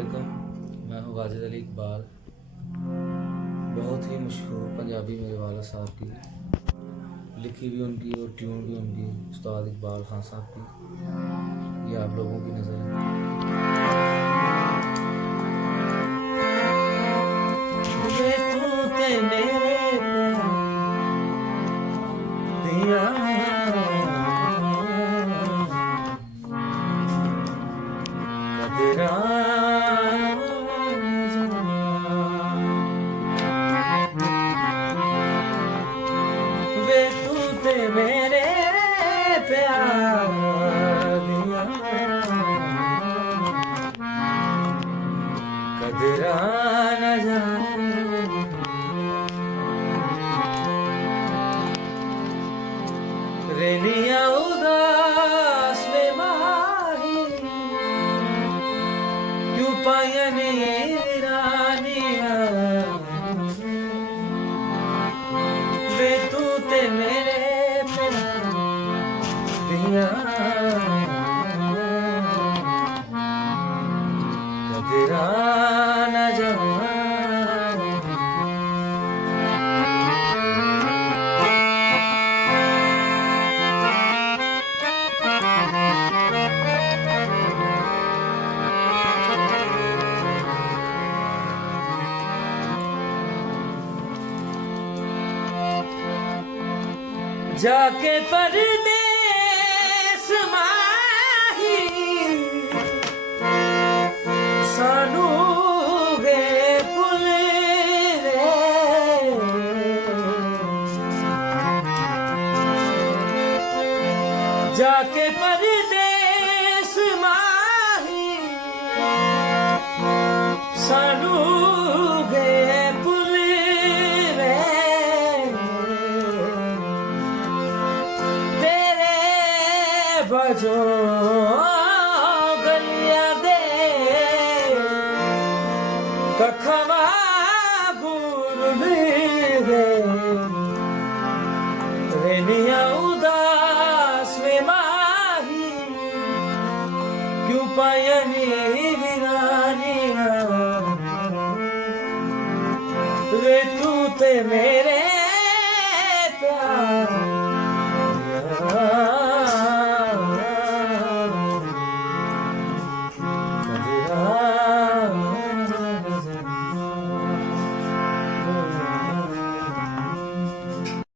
अस्सलामुअलैकुम। मैं हूँ वाजिद अली इकबाल। बहुत ही मशहूर पंजाबी मेरे वाला साहब की लिखी भी उनकी और ट्यून भी उनकी उस्ताद इकबाल खान साहब की। ये आप लोगों की नज़र वे तू ते मेरे प्यार दिया कदरा न जाने रेलिया उदास में माही क्यों पायने रानिया वे तू ते मेरे दिया कदरा न जाने जाके परदेस माही सानू गए भुल रे जाके परदेस माही सानू गए भुल रे बजो गलिया दे कखवा गुर रे रेनिया उदास में माही क्यों पायनी वीरानिया वे तू ते मेरे